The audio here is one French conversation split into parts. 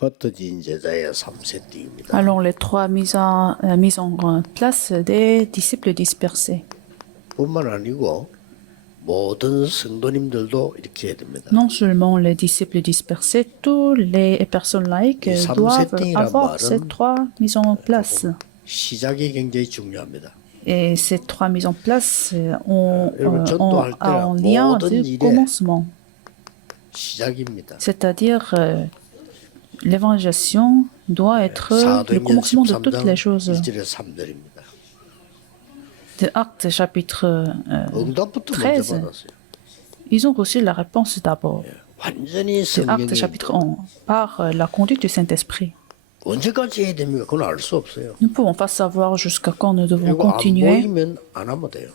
흩어진 제자의 3세팅입니다. Alors, les trois mises en place des disciples dispersés. 뿐만 아니고 모든 성도님들도 이렇게 해야 됩니다. Non seulement les disciples dispersés, tous les personnes laïques 이 doivent 삼세팅이란 avoir 말은 ces trois mises en place. 시작이 굉장히 중요합니다. Et ces trois mises en place ont 여러분, 전도할 때나 un lien 모든 de 일의 commencement. 시작입니다. C'est-à-dire, l'évangélisation doit être le 사도행전 commencement de toutes 13장 les choses. 1절에 3절입니다. De Actes chapitre 응답부터 먼저 13, 받았어요. ils ont reçu la réponse d'abord. 완전히 De Actes 성령이 chapitre 11, par la conduite du Saint-Esprit. 언제까지 해야 됩니까? 그건 알 수 없어요. Nous ne pouvons pas savoir jusqu'à quand nous devons 그리고 안 continuer. 보이면 안 하면 돼요.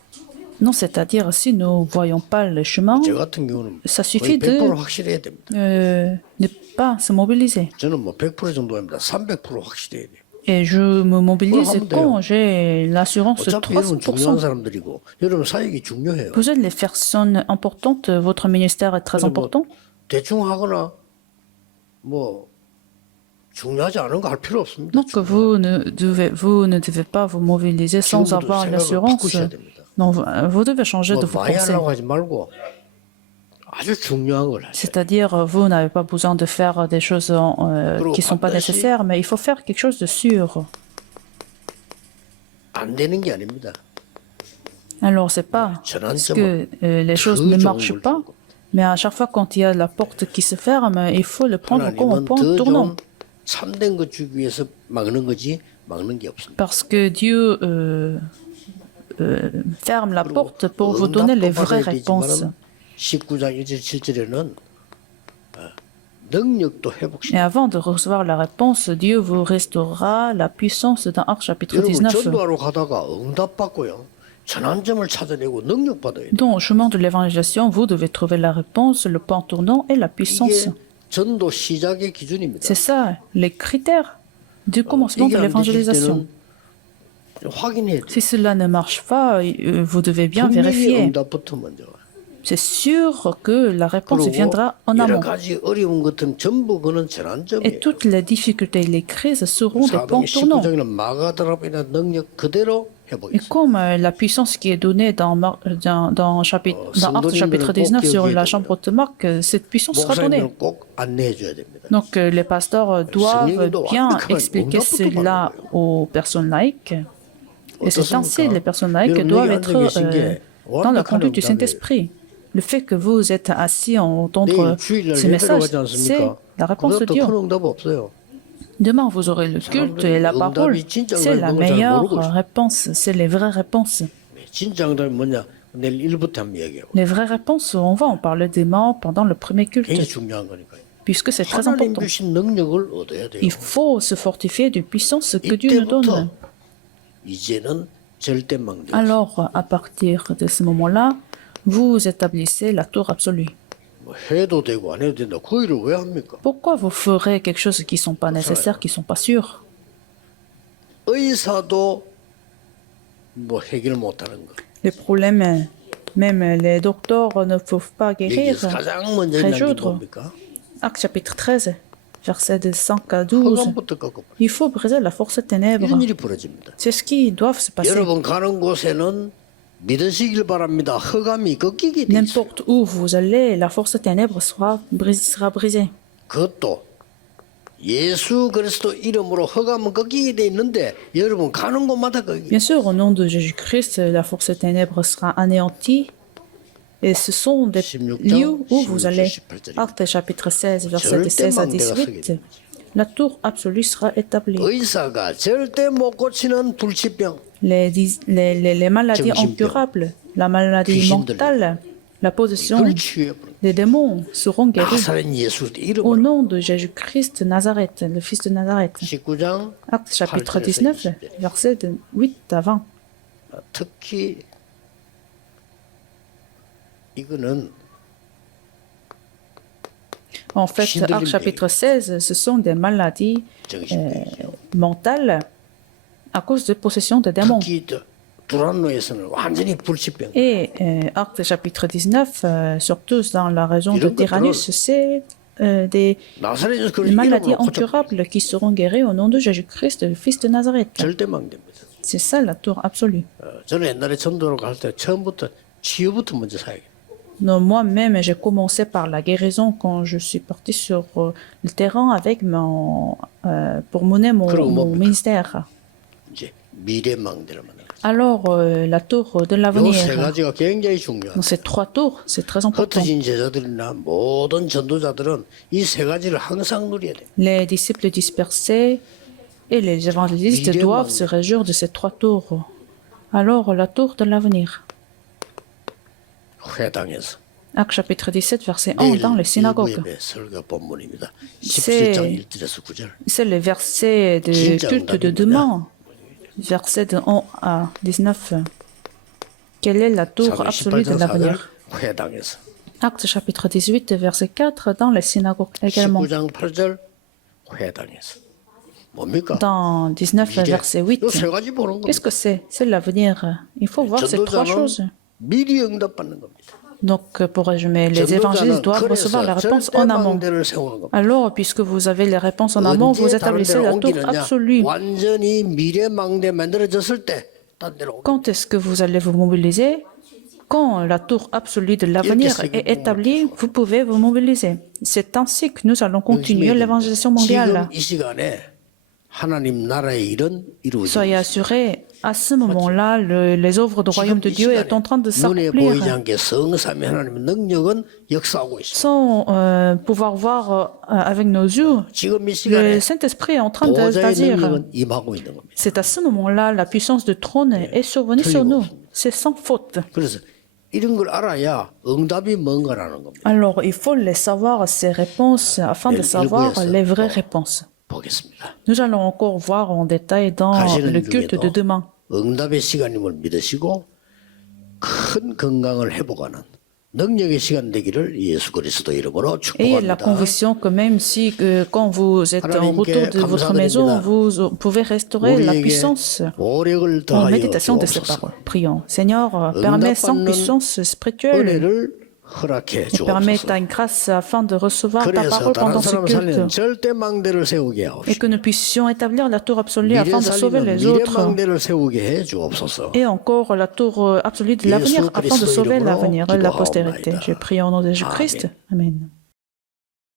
Non, c'est-à-dire, si nous ne voyons pas le chemin, 저 같은 경우는 ça 거의 suffit 100% de 확실해야 됩니다. ne pas se mobiliser. 저는 뭐 100% 정도 합니다. 300% 확실해야 돼요. Et je me mobilise 하면 돼요. quand j'ai l'assurance de 어차피 여러분 중요한 300%. 사람들이고 여러분 사역이 중요해요. Vous êtes les personnes importantes, votre ministère est très 그래서 뭐 important. 대충 하거나 뭐 중요하지 않은 거 할 필요 없습니다. Donc vous ne devez pas vous mobiliser sans 지금부터 avoir 생각을 l'assurance. 바꾸셔야 됩니다. Non, vous devez changer de 뭐 vos 많이 pensées. 하려고 하지 말고 아주 중요한 걸 하세요. C'est-à-dire, vous n'avez pas besoin de faire des choses qui ne sont pas nécessaires, mais il faut faire quelque chose de sûr. 안 되는 게 아닙니다. Alors, c'est pas parce que les choses ne marchent pas, mais à chaque fois quand il y a la porte qui se ferme, il faut le prendre comme un 하나님은 point 더 tournant. 좋은 참된 것 주기 위해서 막는 거지 막는 게 없습니다. Parce que Dieu ferme la porte pour vous donner les vraies réponses. 19장 1절 7절에는 능력도 Et 회복시켜. avant de recevoir la réponse, Dieu vous restaurera la puissance dans Actes chapitre 여러분 19. 전도하러 가다가 응답받고요. 전환점을 찾아내고 능력 받아야 돼요. Dans le chemin de l'évangélisation, vous devez trouver la réponse, le point tournant et la puissance. 이게 전도 시작의 기준입니다. C'est ça, les critères du commencement 이게 de 안 되실 l'évangélisation. 때는 확인해야 돼요. Si cela ne marche pas, vous devez bien 분명히 vérifier. 응답부터 먼저 와요. C'est sûr que la réponse 그리고 viendra en 여러 amont. 가지 어려운 것들은 전부 그는 Et 전환점이에요. toutes les difficultés et les crises seront des points 사도행 tournants. 19장에는 마가다락이나 능력 그대로 Et 회복했어요. comme la puissance qui est donnée dans Actes chapitre 19 sur la chambre de Marc, cette puissance sera donnée. 목사님들은 꼭 안내해 줘야 됩니다. Donc les pasteurs doivent bien expliquer cela aux personnes laïques. Et c'est ainsi les personnes laïques doivent être dans la conduite du Saint-Esprit. Le fait que vous êtes assis à entendre 내일 주일날 ces 예배로 messages, 가지 c'est 않습니까? la réponse de 그것도 Dieu. 큰 응답 없어요. Demain, vous aurez le culte et la parole. C'est la meilleure réponse, c'est les vraies réponses. 진짜 응답이 뭐냐? 내일 1부터 한번 얘기해요. Les vraies réponses, on va en parler demain pendant le premier culte, 굉장히 중요한 거니까요. puisque c'est très 하나님 important. 주신 능력을 얻어야 돼요. Il faut se fortifier d'une puissance que Dieu nous donne. 이때부터 이제는 절대 망대. Alors, à partir de ce moment-là, vous établissez la tour absolue. 뭐 해도 되고 안 해도 된다. 그 일을 왜 합니까? Pourquoi vous ferez quelque chose qui ne sont pas nécessaires, qui ne sont pas sûrs? 의사도 뭐 해결 못하는 거. Les problèmes, même les docteurs ne peuvent pas guérir, 여기서 가장 먼저 있는 게 résoudre. 뭡니까? Acte chapitre 13, versets de 5 à 12. 흑암부터 꺾어. Il faut briser la force des ténèbres. 이런 일이 벌어집니다. C'est ce qui doit se passer. 여러분 가는 곳에는 믿으시길 바랍니다. 흑암이 꺾이게 돼 있어요. N'importe où vous allez, la force des ténèbres sera brisée. 그것도 예수 그리스도 이름으로 흑암은 꺾이게 돼 있는데 여러분 가는 곳마다 꺾이. Bien sûr, au nom de Jésus-Christ, la force des ténèbres sera anéantie. Et ce sont des lieux où vous allez. Actes chapitre 16, versets de 16 à 18. La tour absolue sera établie. 의사가 절대 못 고치는 불치병. Les maladies incurables, la maladie mentale, la possession 그걸 치유해버려. des démons seront guéris. 나사렛 예수 Au 이름으로. nom de Jésus-Christ de Nazareth, le fils de Nazareth. 19장 Acte chapitre 8절에서 19, 20절. versets de 8 à 20. 특히 이거는 En fait, Acte chapitre 16, ce sont des maladies mentales à cause de possession de démons. 특히 두란노에서는 완전히 불치병. Et Acte chapitre 19, surtout dans la région de Tyrannus, c'est des 나사렛 예수 그리스도 maladies 이름으로 고쳐 incurables qui seront guéries au nom de Jésus-Christ, le Fils de Nazareth. 절대망대입니다. C'est ça la tour absolue. 저는 옛날에 전도를 갈 때 처음부터 치유부터 먼저 사야겠. Non, moi-même, j'ai commencé par la guérison quand je suis parti sur le terrain avec pour mener mon ministère. 이제 미래망대를 만나는 거죠. Alors, la tour de l'avenir. 이 세 가지가 굉장히 중요해요. Dans ces trois tours, c'est très important. 흩어진 제자들이나 모든 전도자들은 이 세 가지를 항상 누려야 돼요. Les disciples dispersés et les évangélistes doivent se réjouir de ces trois tours. Alors, la tour de l'avenir. 회당에서 Acte chapitre 17, verset 1, dans les synagogues. 설교 본문입니다. 17장 1절에서 9절. C'est le verset de culte de demain, verset de 1 à 19. Quelle est la tour absolue de 18장 4절 l'avenir? 회당에서. Acte chapitre 18, verset 4, dans les synagogues également. 19장 8절 회당에서. 뭡니까? Dans 19, verset 8. 이세 가지 보는 Qu'est-ce 겁니다. que c'est l'avenir. Il faut voir ces trois choses. 전도자는 미리 응답받는 겁니다. Donc, pour résumer, les évangélistes doivent recevoir la réponse en amont. 절대망대를 세우는 겁니다. Alors, puisque vous avez les réponses en amont, vous 언제 다른 établissez 데로 la tour 옮기느냐? absolue. 완전히 미래망대 만들어졌을 때 딴 데로 옮겨. Quand est-ce que vous allez vous mobiliser? Quand la tour absolue de l'avenir est établie, vous pouvez vous mobiliser. C'est ainsi que nous allons continuer l'évangélisation mondiale. 지금 이 시간에 하나님 나라의 일은 이루어지고 Soyez assurés, à ce moment-là, les œuvres du royaume de Dieu est en train de 눈에 보이지 s'accomplir. 않게 성삼위 하나님의 능력은 역사하고 있습니다. Sans pouvoir voir avec nos yeux, 지금 이 le 시간에 Saint-Esprit est en train 보좌의 d'agir. 능력은 임하고 있는 겁니다. C'est à ce moment-là, la puissance du trône est survenue sur nous. C'est sans faute. 그래서 이런 걸 알아야 응답이 뭔가라는 겁니다. Alors, il faut les savoir, ces réponses, afin de savoir les vraies réponses. 보겠습니다. Nous allons encore voir en détail dans 가시는 le culte de 중에도 demain. 응답의 시간임을 믿으시고 큰 건강을 회복하는 능력의 시간 되기를 예수 그리스도 이름으로 Et la 축복합니다. conviction que même si quand vous êtes en retour de votre maison, vous pouvez restaurer la puissance 오력을 en 더하여 méditation de ces 주옵소서. paroles. Prions. Seigneur, permets sans puissance spirituelle 은혜를 허락해 et permets 주옵소서. ta grâce afin de recevoir ta 그래서 parole 다른 pendant ce 사람 살리는 culte 절대 망대를 세우게 et 하옵시고 que nous puissions établir la tour absolue afin 미래 de sauver 살리는 les 미래 autres. 망대를 세우게 해 주옵소서. Et encore la tour absolue de l'avenir afin de sauver l'avenir et la postérité. Je prie au nom de Jésus-Christ. Amen.